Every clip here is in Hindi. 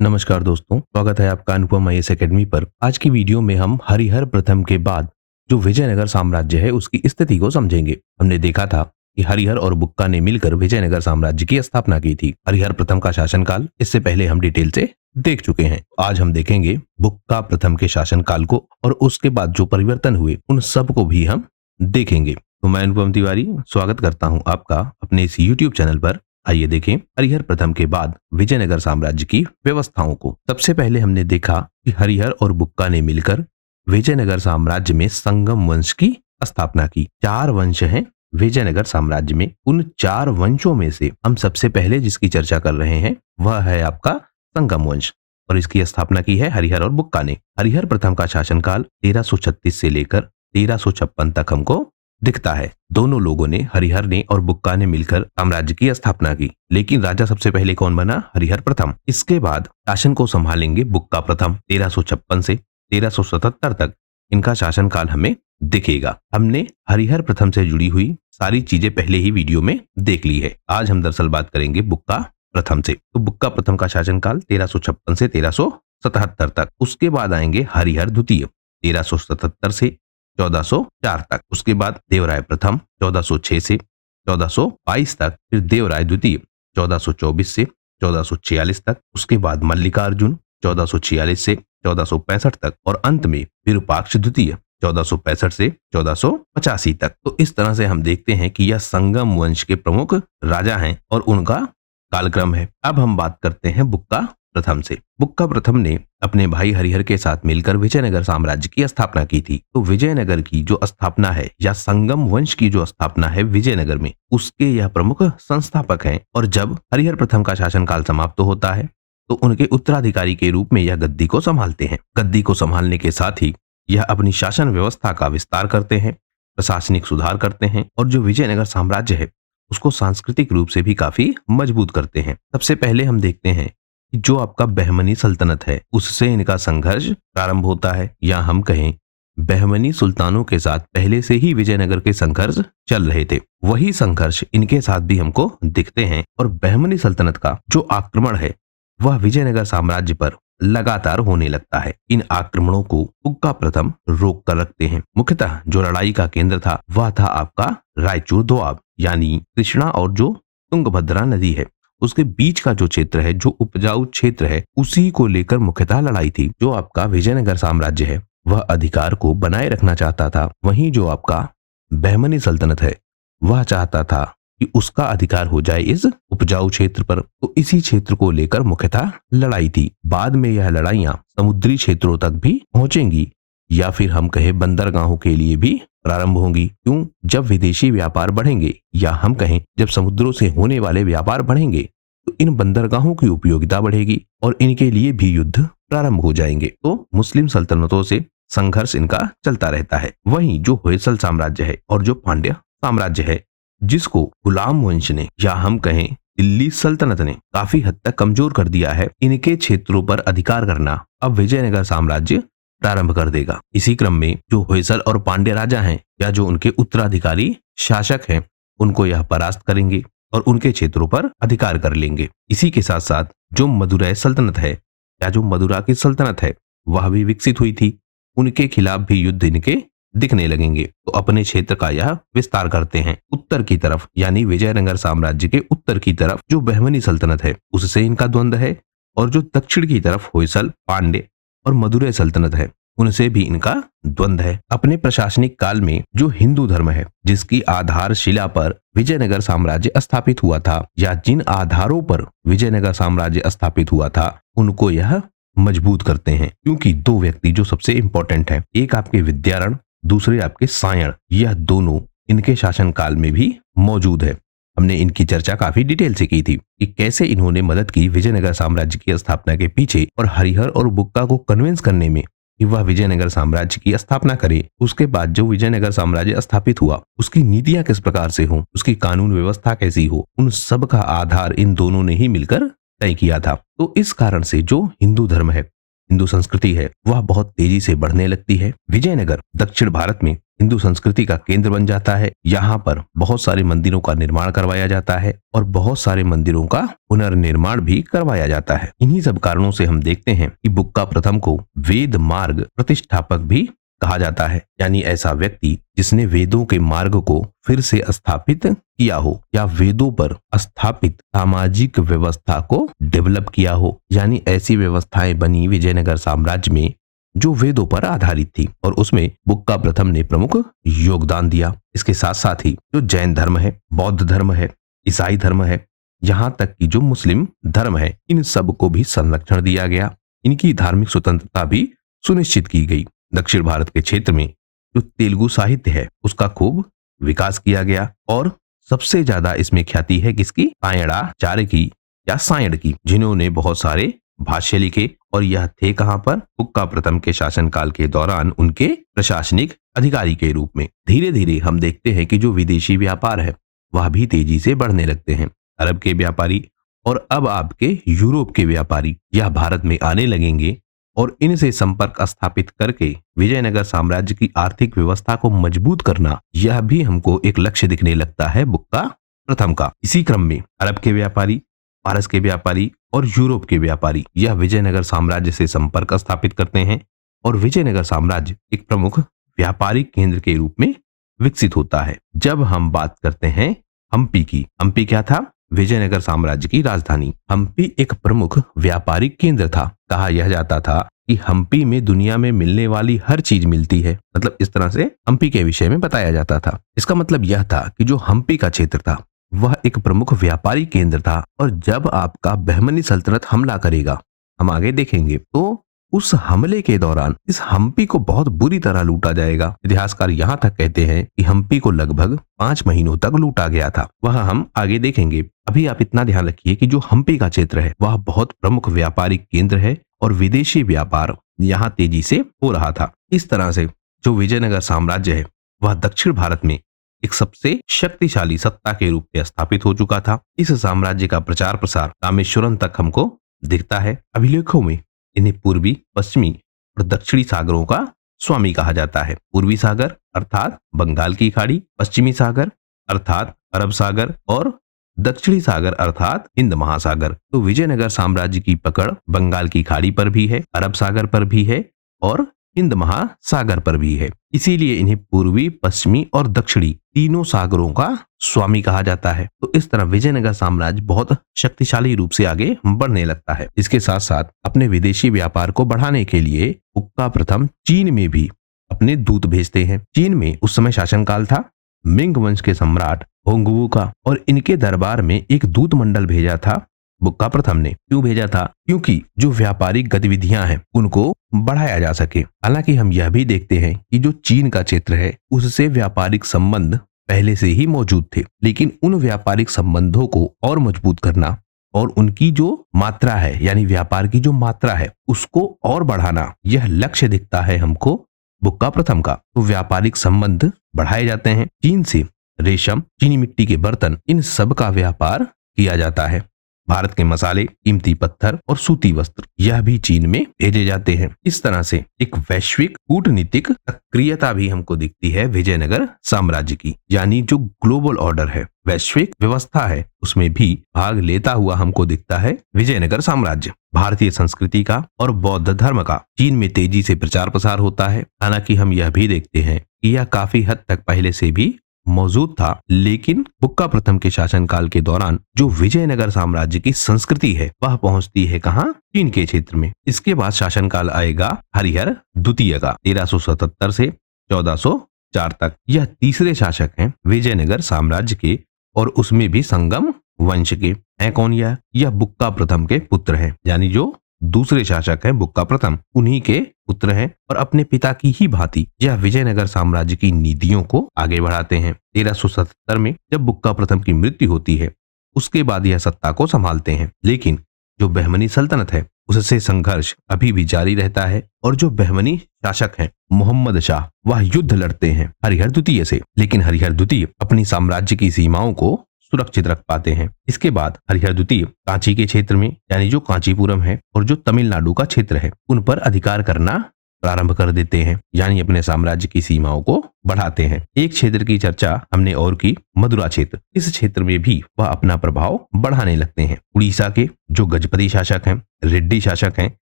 नमस्कार दोस्तों, स्वागत है आपका अनुपम आईएएस एकेडमी पर। आज की वीडियो में हम हरिहर प्रथम के बाद जो विजयनगर साम्राज्य है उसकी स्थिति को समझेंगे। हमने देखा था कि हरिहर और बुक्का ने मिलकर विजयनगर साम्राज्य की स्थापना की थी। हरिहर प्रथम का शासनकाल इससे पहले हम डिटेल से देख चुके हैं। आज हम देखेंगे बुक्का प्रथम के शासनकाल को और उसके बाद जो परिवर्तन हुए उन सब को भी हम देखेंगे। तो मैं अनुपम तिवारी स्वागत करता हूँ आपका अपने इस यूट्यूब चैनल पर। आइए देखें हरिहर प्रथम के बाद विजयनगर साम्राज्य की व्यवस्थाओं को। सबसे पहले हमने देखा कि हरिहर और बुक्का ने मिलकर विजयनगर साम्राज्य में संगम वंश की स्थापना की। 4 वंश हैं विजयनगर साम्राज्य में। उन 4 वंशों में से हम सबसे पहले जिसकी चर्चा कर रहे हैं वह है आपका संगम वंश और इसकी स्थापना की है हरिहर और बुक्का ने। हरिहर प्रथम का शासनकाल 1336 से लेकर 1356 तक हमको दिखता है। दोनों लोगों ने, हरिहर ने और बुक्का ने मिलकर साम्राज्य की स्थापना की, लेकिन राजा सबसे पहले कौन बना? हरिहर प्रथम। इसके बाद शासन को संभालेंगे बुक्का प्रथम। 1356 से 1377 तक इनका शासनकाल हमें दिखेगा। हमने हरिहर प्रथम से जुड़ी हुई सारी चीजें पहले ही वीडियो में देख ली है। आज हम दरअसल बात करेंगे बुक्का प्रथम से। तो बुक्का प्रथम का शासनकाल 1356 से 1377 तक। उसके बाद आएंगे हरिहर द्वितीय 1377 से 1404 तक। उसके बाद देवराय प्रथम 1406 से 1422 तक। फिर देवराय द्वितीय 1424 से 1446 तक। उसके बाद मल्लिकार्जुन 1446 से 1465 तक और अंत में विरूपाक्ष द्वितीय 1465 से 1485 तक। तो इस तरह से हम देखते हैं कि यह संगम वंश के प्रमुख राजा हैं और उनका कालक्रम है। अब हम बात करते हैं बुक्का प्रथम से। बुक्का प्रथम ने अपने भाई हरिहर के साथ मिलकर विजयनगर साम्राज्य की स्थापना की थी। तो विजयनगर की जो स्थापना है या संगम वंश की जो स्थापना है विजयनगर में, उसके यह प्रमुख संस्थापक हैं। और जब हरिहर प्रथम का शासनकाल समाप्त होता है तो उनके उत्तराधिकारी के रूप में यह गद्दी को संभालते हैं। गद्दी को संभालने के साथ ही यह अपनी शासन व्यवस्था का विस्तार करते हैं, प्रशासनिक सुधार करते हैं और जो विजयनगर साम्राज्य है उसको सांस्कृतिक रूप से भी काफी मजबूत करते हैं। सबसे पहले हम देखते हैं कि जो आपका बहमनी सल्तनत है उससे इनका संघर्ष प्रारंभ होता है, या हम कहें बहमनी सुल्तानों के साथ पहले से ही विजयनगर के संघर्ष चल रहे थे। वही संघर्ष इनके साथ भी हमको दिखते हैं और बहमनी सल्तनत का जो आक्रमण है वह विजयनगर साम्राज्य पर लगातार होने लगता है। इन आक्रमणों को बुक्का प्रथम रोक कर रखते हैं। मुख्यतः जो लड़ाई का केंद्र था वह था आपका रायचूर दोआब, यानी कृष्णा और जो तुंगभद्रा नदी है उसके बीच का जो क्षेत्र है, जो उपजाऊ क्षेत्र है, उसी को लेकर मुख्यतः लड़ाई थी। जो आपका विजयनगर साम्राज्य है वह अधिकार को बनाए रखना चाहता था, वहीं जो आपका बहमनी सल्तनत है वह चाहता था कि उसका अधिकार हो जाए इस उपजाऊ क्षेत्र पर। तो इसी क्षेत्र को लेकर मुख्यतः लड़ाई थी। बाद में यह लड़ाइयां समुद्री क्षेत्रों तक भी पहुंचेंगी, या फिर हम कहें बंदरगाहों के लिए भी प्रारंभ होंगी। क्यों? जब विदेशी व्यापार बढ़ेंगे, या हम कहें जब समुद्रों से होने वाले व्यापार बढ़ेंगे, तो इन बंदरगाहों की उपयोगिता बढ़ेगी और इनके लिए भी युद्ध प्रारंभ हो जाएंगे। तो मुस्लिम सल्तनतों से संघर्ष इनका चलता रहता है। वहीं जो होयसल साम्राज्य है और जो पांड्य साम्राज्य है, जिसको गुलाम वंश ने या हम कहें दिल्ली सल्तनत ने काफी हद तक कमजोर कर दिया है, इनके क्षेत्रों पर अधिकार करना अब विजयनगर साम्राज्य प्रारंभ कर देगा। इसी क्रम में जो होयसल और पांड्य राजा हैं या जो उनके उत्तराधिकारी शासक हैं उनको यह परास्त करेंगे और उनके क्षेत्रों पर अधिकार कर लेंगे। इसी के साथ साथ जो मदुरै सल्तनत है या जो मदुरा की सल्तनत है वह भी विकसित हुई थी। उनके खिलाफ भी युद्ध इनके दिखने लगेंगे। तो अपने क्षेत्र का यह विस्तार करते हैं उत्तर की तरफ, यानी विजयनगर साम्राज्य के उत्तर की तरफ जो बहमनी सल्तनत है उससे इनका द्वंद्व है, और जो दक्षिण की तरफ होयसल, पांड्य और मदुरै सल्तनत है उनसे भी इनका द्वंद्व है। अपने प्रशासनिक काल में जो हिंदू धर्म है जिसकी आधारशिला पर विजयनगर साम्राज्य स्थापित हुआ था, या जिन आधारों पर विजयनगर साम्राज्य स्थापित हुआ था, उनको यह मजबूत करते हैं। क्योंकि 2 व्यक्ति जो सबसे इंपॉर्टेंट है, एक आपके विद्यारण, दूसरे आपके सायण, यह दोनों इनके शासनकाल में भी मौजूद है। हमने इनकी चर्चा काफी डिटेल से की थी कि कैसे इन्होंने मदद की विजयनगर साम्राज्य की स्थापना के पीछे, और हरिहर और बुक्का को कन्विंस करने में कि वह विजयनगर साम्राज्य की स्थापना करे। उसके बाद जो विजयनगर साम्राज्य स्थापित हुआ उसकी नीतियां किस प्रकार से हो, उसकी कानून व्यवस्था कैसी हो, उन सब का आधार इन दोनों ने ही मिलकर तय किया था। तो इस कारण से जो हिंदू धर्म है हिंदू संस्कृति है वह बहुत तेजी से बढ़ने लगती है। विजयनगर दक्षिण भारत में हिंदू संस्कृति का केंद्र बन जाता है। यहाँ पर बहुत सारे मंदिरों का निर्माण करवाया जाता है और बहुत सारे मंदिरों का पुनर्निर्माण भी करवाया जाता है। इन्हीं सब कारणों से हम देखते हैं कि बुक्का प्रथम को वेद मार्ग प्रतिष्ठापक भी कहा जाता है, यानी ऐसा व्यक्ति जिसने वेदों के मार्ग को फिर से स्थापित किया हो या वेदों पर स्थापित सामाजिक व्यवस्था को डेवलप किया हो, यानी ऐसी व्यवस्थाएं बनी विजयनगर साम्राज्य में जो वेदों पर आधारित थी और उसमें बुक्का प्रथम ने प्रमुख योगदान दिया। इसके साथ साथ ही जो जैन धर्म है, बौद्ध धर्म है, ईसाई धर्म है, यहाँ तक कि जो मुस्लिम धर्म है, इन सब को भी संरक्षण दिया गया। इनकी धार्मिक स्वतंत्रता भी सुनिश्चित की गई। दक्षिण भारत के क्षेत्र में जो तेलुगु साहित्य है उसका खूब विकास किया गया और सबसे ज्यादा इसमें ख्याति है किसकी? सायणाचार्य की या सायण की, जिन्होंने बहुत सारे भाष्य लिखे और यह थे कहां पर? बुक्का प्रथम के शासनकाल के दौरान उनके प्रशासनिक अधिकारी के रूप में। धीरे धीरे हम देखते हैं कि जो विदेशी व्यापार है वह भी तेजी से बढ़ने लगते हैं। अरब के व्यापारी और अब आपके यूरोप के व्यापारी यह भारत में आने लगेंगे और इनसे संपर्क स्थापित करके विजयनगर साम्राज्य की आर्थिक व्यवस्था को मजबूत करना, यह भी हमको एक लक्ष्य दिखने लगता है बुक्का प्रथम का। इसी क्रम में अरब के व्यापारी, पारस के व्यापारी और यूरोप के व्यापारी यह विजयनगर साम्राज्य से संपर्क स्थापित करते हैं और विजयनगर साम्राज्य एक प्रमुख व्यापारिक केंद्र के रूप में विकसित होता है। जब हम बात करते हैं हम्पी की, हम्पी क्या था? विजयनगर साम्राज्य की राजधानी। हम्पी एक प्रमुख व्यापारिक केंद्र था। कहा यह जाता था कि हम्पी में दुनिया में मिलने वाली हर चीज मिलती है, मतलब इस तरह से हम्पी के विषय में बताया जाता था। इसका मतलब यह था कि जो हम्पी का क्षेत्र था वह एक प्रमुख व्यापारी केंद्र था और जब आपका बहमनी सल्तनत हमला करेगा, हम आगे देखेंगे, तो उस हमले के दौरान इस हम्पी को बहुत बुरी तरह लूटा जाएगा। इतिहासकार यहाँ तक कहते हैं कि हम्पी को लगभग 5 महीनों तक लूटा गया था। वह हम आगे देखेंगे। अभी आप इतना ध्यान रखिए कि जो हम्पी का क्षेत्र है वह बहुत प्रमुख व्यापारिक केंद्र है और विदेशी व्यापार यहाँ तेजी से हो रहा था। इस तरह से जो विजयनगर साम्राज्य है वह दक्षिण भारत में एक सबसे शक्तिशाली सत्ता के रूप में स्थापित हो चुका था। इस साम्राज्य का प्रचार प्रसार रामेश्वरम तक हमको दिखता है। अभिलेखों में इन्हें पूर्वी, पश्चिमी और दक्षिणी सागरों का स्वामी कहा जाता है। पूर्वी सागर अर्थात बंगाल की खाड़ी, पश्चिमी सागर अर्थात अरब सागर और दक्षिणी सागर अर्थात हिंद महासागर। तो विजयनगर साम्राज्य की पकड़ बंगाल की खाड़ी पर भी है, अरब सागर पर भी है और हिंद महासागर पर भी है। इसीलिए इन्हें पूर्वी, पश्चिमी और दक्षिणी तीनों सागरों का स्वामी कहा जाता है। तो इस तरह विजयनगर साम्राज्य बहुत शक्तिशाली रूप से आगे बढ़ने लगता है। इसके साथ साथ अपने विदेशी व्यापार को बढ़ाने के लिए बुक्का प्रथम चीन में भी अपने दूत भेजते हैं। चीन में उस समय शासनकाल था मिंग वंश के सम्राट होंगवू का और इनके दरबार में एक दूत मंडल भेजा था बुक्का प्रथम ने। क्यों भेजा था? क्योंकि जो व्यापारिक गतिविधियां हैं उनको बढ़ाया जा सके। हालांकि हम यह भी देखते हैं कि जो चीन का क्षेत्र है उससे व्यापारिक संबंध पहले से ही मौजूद थे, लेकिन उन व्यापारिक संबंधों को और मजबूत करना और उनकी जो मात्रा है यानी व्यापार की जो मात्रा है उसको और बढ़ाना, यह लक्ष्य दिखता है हमको बुक्का प्रथम का। तो व्यापारिक संबंध बढ़ाए जाते हैं। चीन से रेशम, चीनी मिट्टी के बर्तन, इन सब का व्यापार किया जाता है। भारत के मसाले, कीमती पत्थर और सूती वस्त्र यह भी चीन में भेजे जाते हैं। इस तरह से एक वैश्विक कूटनीतिक सक्रियता भी हमको दिखती है विजयनगर साम्राज्य की, यानी जो ग्लोबल ऑर्डर है, वैश्विक व्यवस्था है, उसमें भी भाग लेता हुआ हमको दिखता है विजयनगर साम्राज्य। भारतीय संस्कृति का और बौद्ध धर्म का चीन में तेजी से प्रचार प्रसार होता है। हालांकि हम यह भी देखते हैं कि यह काफी हद तक पहले से भी मौजूद था, लेकिन बुक्का प्रथम के शासनकाल के दौरान जो विजयनगर साम्राज्य की संस्कृति है वह पहुंचती है कहां? चीन के क्षेत्र में। इसके बाद शासनकाल आएगा हरिहर द्वितीय का 1377 से 1404 तक। यह तीसरे शासक हैं विजयनगर साम्राज्य के और उसमें भी संगम वंश के हैं। कौन यह बुक्का प्रथम के पुत्र हैं, यानी जो दूसरे शासक हैं बुक्का प्रथम, उन्हीं के पुत्र हैं और अपने पिता की ही भांति यह विजयनगर साम्राज्य की नीतियों को आगे बढ़ाते हैं। 1377 में जब बुक्का प्रथम की मृत्यु होती है उसके बाद यह सत्ता को संभालते हैं, लेकिन जो बहमनी सल्तनत है उससे संघर्ष अभी भी जारी रहता है और जो बहमनी शासक हैं मोहम्मद शाह वह युद्ध लड़ते हैं हरिहर द्वितीय से। लेकिन हरिहर द्वितीय अपनी साम्राज्य की सीमाओं को सुरक्षित रख पाते हैं। इसके बाद हरिहर द्वितीय कांची के क्षेत्र में, यानी जो कांचीपुरम है और जो तमिलनाडु का क्षेत्र है, उन पर अधिकार करना प्रारंभ कर देते हैं, यानी अपने साम्राज्य की सीमाओं को बढ़ाते हैं। एक क्षेत्र की चर्चा हमने और की, मदुरा क्षेत्र। इस क्षेत्र में भी वह अपना प्रभाव बढ़ाने लगते हैं। उड़ीसा के जो गजपति शासक हैं, रेड्डी शासक हैं,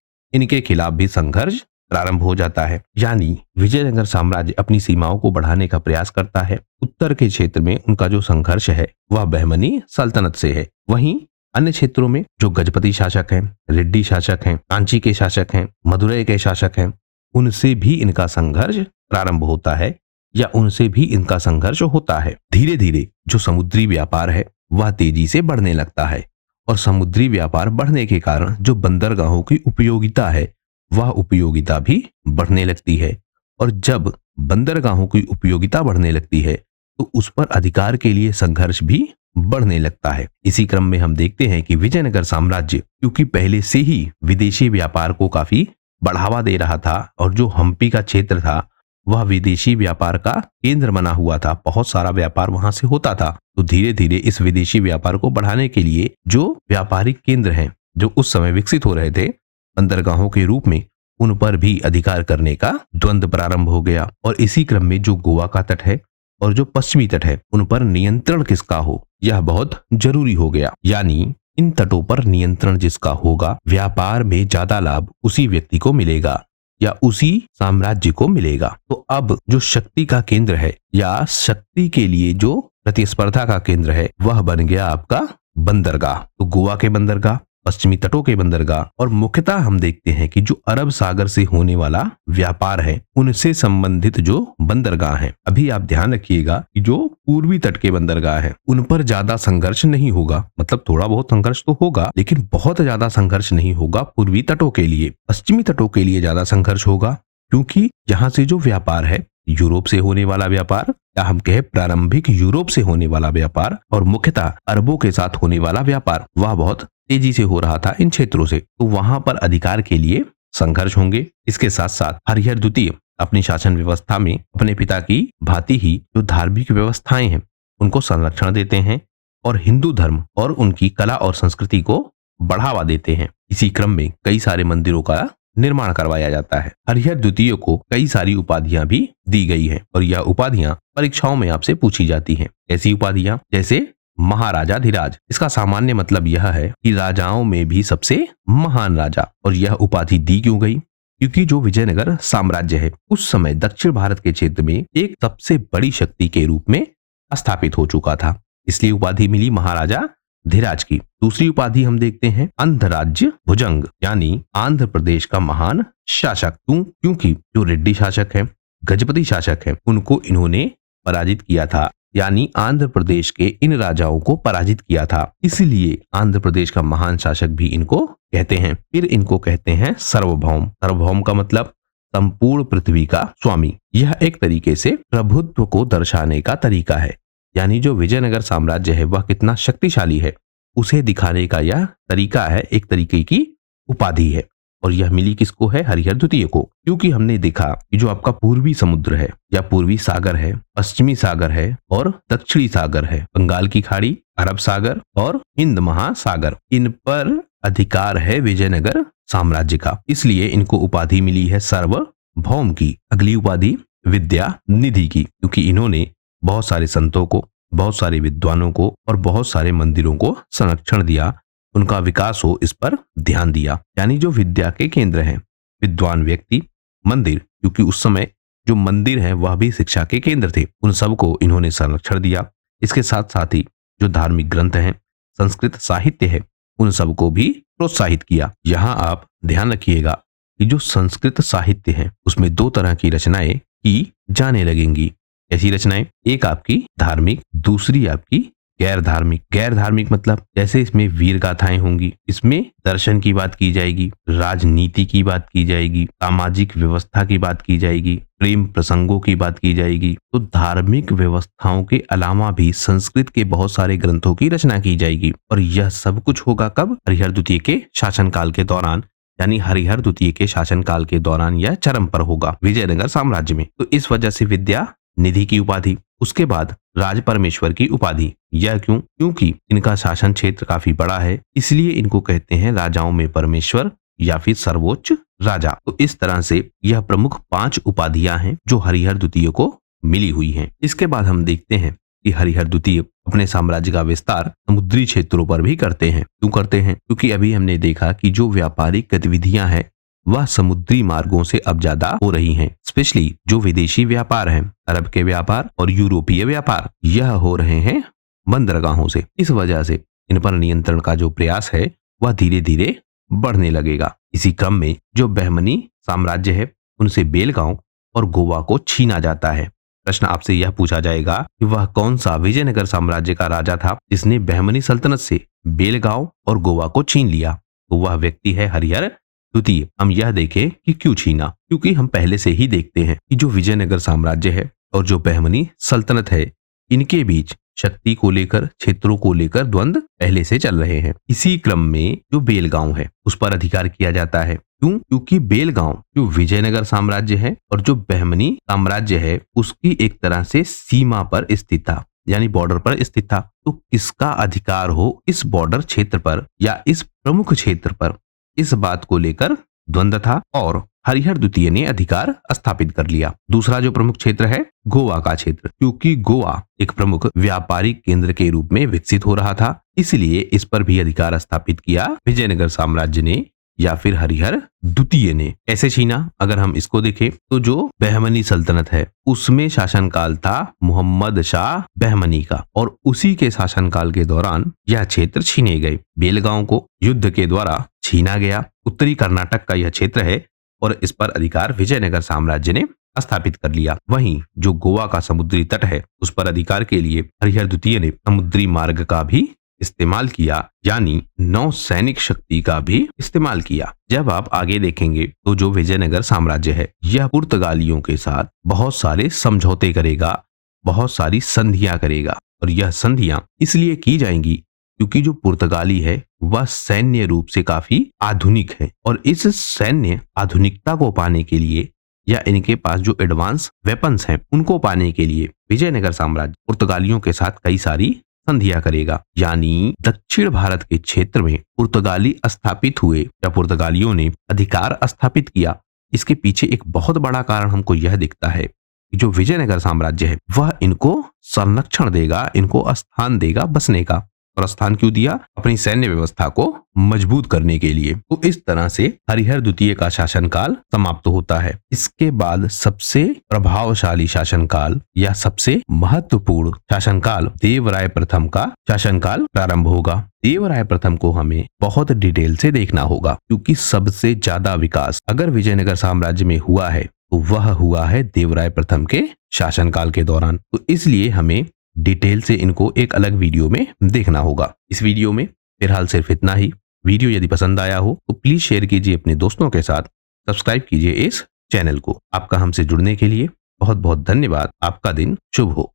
इनके खिलाफ भी संघर्ष प्रारंभ हो जाता है, यानी विजयनगर साम्राज्य अपनी सीमाओं को बढ़ाने का प्रयास करता है। उत्तर के क्षेत्र में उनका जो संघर्ष है वह बहमनी सल्तनत से है। वहीं अन्य क्षेत्रों में जो गजपति शासक हैं, रेड्डी शासक हैं, कांची के शासक हैं, मदुरै के शासक हैं, उनसे भी इनका संघर्ष प्रारंभ होता है या उनसे भी इनका संघर्ष होता है। धीरे धीरे जो समुद्री व्यापार है वह तेजी से बढ़ने लगता है और समुद्री व्यापार बढ़ने के कारण जो बंदरगाहों की उपयोगिता है वह उपयोगिता भी बढ़ने लगती है। और जब बंदरगाहों की उपयोगिता बढ़ने लगती है तो उस पर अधिकार के लिए संघर्ष भी बढ़ने लगता है। इसी क्रम में हम देखते हैं कि विजयनगर साम्राज्य, क्योंकि पहले से ही विदेशी व्यापार को काफी बढ़ावा दे रहा था और जो हम्पी का क्षेत्र था वह विदेशी व्यापार का केंद्र बना हुआ था, बहुत सारा व्यापार वहां से होता था, तो धीरे धीरे इस विदेशी व्यापार को बढ़ाने के लिए जो व्यापारिक केंद्र हैं जो उस समय विकसित हो रहे थे बंदरगाहों के रूप में, उन पर भी अधिकार करने का द्वंद्व प्रारंभ हो गया। और इसी क्रम में जो गोवा का तट है और जो पश्चिमी तट है उन पर नियंत्रण किसका हो यह बहुत जरूरी हो गया, यानी इन तटों पर नियंत्रण जिसका होगा, व्यापार में ज्यादा लाभ उसी व्यक्ति को मिलेगा या उसी साम्राज्य को मिलेगा। तो अब जो शक्ति का केंद्र है या शक्ति के लिए जो प्रतिस्पर्धा का केंद्र है वह बन गया आपका बंदरगाह। तो गोवा के बंदरगाह, पश्चिमी तटों के बंदरगाह और मुख्यतः हम देखते हैं कि जो अरब सागर से होने वाला व्यापार है उनसे संबंधित जो बंदरगाह हैं। अभी आप ध्यान रखिएगा कि जो पूर्वी तट के बंदरगाह हैं उन पर ज्यादा संघर्ष नहीं होगा, मतलब थोड़ा बहुत संघर्ष तो होगा लेकिन बहुत ज्यादा संघर्ष नहीं होगा पूर्वी तटों के लिए। पश्चिमी तटों के लिए ज्यादा संघर्ष होगा क्योंकि यहाँ से जो व्यापार है, यूरोप से होने वाला व्यापार या हम कहें प्रारंभिक यूरोप से होने वाला व्यापार और मुख्यतः अरबों के साथ होने वाला व्यापार, वह बहुत तेजी से हो रहा था इन क्षेत्रों से, तो वहां पर अधिकार के लिए संघर्ष होंगे। इसके साथ साथ हरिहर द्वितीय अपनी शासन व्यवस्था में अपने पिता की भांति ही जो धार्मिक व्यवस्थाएं हैं उनको संरक्षण देते हैं और हिंदू धर्म और उनकी कला और संस्कृति को बढ़ावा देते हैं। इसी क्रम में कई सारे मंदिरों का निर्माण करवाया जाता है। हरिहर द्वितीय को कई सारी उपाधियां भी दी गई हैं और यह उपाधियां परीक्षाओं में आपसे पूछी जाती हैं। ऐसी उपाधियां जैसे महाराजाधिराज, इसका सामान्य मतलब यह है कि राजाओं में भी सबसे महान राजा। और यह उपाधि दी क्यों गई? क्योंकि जो विजयनगर साम्राज्य है उस समय दक्षिण भारत के क्षेत्र में एक सबसे बड़ी शक्ति के रूप में स्थापित हो चुका था, इसलिए उपाधि मिली महाराजा धीराज की। दूसरी उपाधि हम देखते हैं अंधराज्य भुजंग, यानी आंध्र प्रदेश का महान शासक। क्योंकि जो रेड्डी शासक है, गजपति शासक है, उनको इन्होंने पराजित किया था, यानी आंध्र प्रदेश के इन राजाओं को पराजित किया था, इसलिए आंध्र प्रदेश का महान शासक भी इनको कहते हैं। फिर इनको कहते हैं सार्वभौम। सार्वभौम का मतलब संपूर्ण पृथ्वी का स्वामी। यह एक तरीके से प्रभुत्व को दर्शाने का तरीका है, यानी जो विजयनगर साम्राज्य है वह कितना शक्तिशाली है उसे दिखाने का यह तरीका है, एक तरीके की उपाधि है। और यह मिली किसको है? हरिहर द्वितीय को। क्योंकि हमने देखा कि जो आपका पूर्वी समुद्र है या पूर्वी सागर है, पश्चिमी सागर है और दक्षिणी सागर है, बंगाल की खाड़ी, अरब सागर और हिंद महासागर, इन पर अधिकार है विजयनगर साम्राज्य का, इसलिए इनको उपाधि मिली है सार्वभौम की। अगली उपाधि विद्या निधि की, क्योंकि इन्होंने बहुत सारे संतों को, बहुत सारे विद्वानों को और बहुत सारे मंदिरों को संरक्षण दिया, उनका विकास हो इस पर ध्यान दिया। यानी जो विद्या के केंद्र हैं, विद्वान व्यक्ति, मंदिर, क्योंकि उस समय जो मंदिर हैं वह भी शिक्षा के केंद्र थे, उन सबको इन्होंने संरक्षण दिया। इसके साथ साथ ही जो धार्मिक ग्रंथ हैं, संस्कृत साहित्य है, उन सबको भी प्रोत्साहित किया। यहाँ आप ध्यान रखिएगा कि जो संस्कृत साहित्य है उसमें दो तरह की रचनाएं की जाने लगेंगी। ऐसी रचनाएं, एक आपकी धार्मिक, दूसरी आपकी गैर धार्मिक। गैर धार्मिक मतलब जैसे इसमें वीर गाथाएं होंगी, इसमें दर्शन की बात की जाएगी, राजनीति की बात की जाएगी, सामाजिक व्यवस्था की बात की जाएगी, प्रेम प्रसंगों की बात की जाएगी। तो धार्मिक व्यवस्थाओं के अलावा भी संस्कृत के बहुत सारे ग्रंथों की रचना की जाएगी। और यह सब कुछ होगा कब? हरिहर द्वितीय के शासनकाल के दौरान, यानी हरिहर द्वितीय के शासनकाल के दौरान यह चरम पर होगा विजयनगर साम्राज्य में। तो इस वजह से विद्या निधि की उपाधि, उसके बाद राज परमेश्वर की उपाधि। यह क्यों? क्योंकि इनका शासन क्षेत्र काफी बड़ा है, इसलिए इनको कहते हैं राजाओं में परमेश्वर या फिर सर्वोच्च राजा। तो इस तरह से यह प्रमुख 5 उपाधियां हैं जो हरिहर द्वितीय को मिली हुई हैं। इसके बाद हम देखते हैं कि हरिहर द्वितीय अपने साम्राज्य का विस्तार समुद्री क्षेत्रों पर भी करते हैं। क्यों करते हैं? क्योंकि अभी हमने देखा कि जो व्यापारिक गतिविधियां हैं वह समुद्री मार्गों से अब ज्यादा हो रही हैं। स्पेशली जो विदेशी व्यापार है, अरब के व्यापार और यूरोपीय व्यापार, यह हो रहे हैं बंदरगाहों से। इस वजह से इन पर नियंत्रण का जो प्रयास है वह धीरे धीरे बढ़ने लगेगा। इसी क्रम में जो बहमनी साम्राज्य है उनसे बेलगांव और गोवा को छीना जाता है। प्रश्न आपसे यह पूछा जाएगा कि वह कौन सा विजयनगर साम्राज्य का राजा था जिसने बहमनी सल्तनत से बेलगांव और गोवा को छीन लिया? तो वह व्यक्ति है हरिहर द्वितीय। हम यह देखें कि क्यों छीना, क्योंकि हम पहले से ही देखते हैं कि जो विजयनगर साम्राज्य है और जो बहमनी सल्तनत है, इनके बीच शक्ति को लेकर, क्षेत्रों को लेकर द्वंद्व पहले से चल रहे हैं। इसी क्रम में जो बेलगांव है उस पर अधिकार किया जाता है। क्यों? क्योंकि बेलगांव जो विजयनगर साम्राज्य है और जो बहमनी साम्राज्य है उसकी एक तरह से सीमा पर स्थित था, यानी बॉर्डर पर स्थित था। तो किसका अधिकार हो इस बॉर्डर क्षेत्र पर या इस प्रमुख क्षेत्र पर, इस बात को लेकर द्वंद्व था और हरिहर द्वितीय ने अधिकार स्थापित कर लिया। दूसरा जो प्रमुख क्षेत्र है गोवा का क्षेत्र, क्योंकि गोवा एक प्रमुख व्यापारिक केंद्र के रूप में विकसित हो रहा था, इसलिए इस पर भी अधिकार स्थापित किया विजयनगर साम्राज्य ने या फिर हरिहर द्वितीय ने। ऐसे छीना, अगर हम इसको देखें तो जो बहमनी सल्तनत है उसमें शासनकाल था मोहम्मद शाह बहमनी का और उसी के शासनकाल के दौरान यह क्षेत्र छीने गए। बेलगांव को युद्ध के द्वारा छीना गया। उत्तरी कर्नाटक का यह क्षेत्र है और इस पर अधिकार विजयनगर साम्राज्य ने स्थापित कर लिया। वहीं जो गोवा का समुद्री तट है उस पर अधिकार के लिए हरिहर द्वितीय ने समुद्री मार्ग का भी इस्तेमाल किया, यानी नौ सैनिक शक्ति का भी इस्तेमाल किया। जब आप आगे देखेंगे तो जो विजयनगर साम्राज्य है यह पुर्तगालियों के साथ बहुत सारे समझौते करेगा, बहुत सारी संधियां करेगा और यह संधियां इसलिए की जाएंगी क्योंकि जो पुर्तगाली है वह सैन्य रूप से काफी आधुनिक है और इस सैन्य आधुनिकता को पाने के लिए या इनके पास जो एडवांस वेपन्स हैं उनको पाने के लिए विजयनगर साम्राज्य पुर्तगालियों के साथ कई सारी संधियां करेगा। यानी दक्षिण भारत के क्षेत्र में पुर्तगाली स्थापित हुए या पुर्तगालियों ने अधिकार स्थापित किया। इसके पीछे एक बहुत बड़ा कारण हमको यह दिखता है कि जो विजयनगर साम्राज्य है वह इनको संरक्षण देगा, इनको स्थान देगा बसने का। और स्थान क्यों दिया? अपनी सैन्य व्यवस्था को मजबूत करने के लिए। तो इस तरह से हरिहर द्वितीय का शासनकाल समाप्त होता है। इसके बाद सबसे प्रभावशाली शासनकाल या सबसे महत्वपूर्ण शासनकाल देवराय प्रथम का शासनकाल प्रारंभ होगा। देवराय प्रथम को हमें बहुत डिटेल से देखना होगा क्योंकि सबसे ज्यादा विकास अगर विजयनगर साम्राज्य में हुआ है तो वह हुआ है देवराय प्रथम के शासनकाल के दौरान। तो इसलिए हमें डिटेल से इनको एक अलग वीडियो में देखना होगा। इस वीडियो में फिलहाल सिर्फ इतना ही। वीडियो यदि पसंद आया हो तो प्लीज शेयर कीजिए अपने दोस्तों के साथ, सब्सक्राइब कीजिए इस चैनल को। आपका हमसे जुड़ने के लिए बहुत बहुत धन्यवाद। आपका दिन शुभ हो।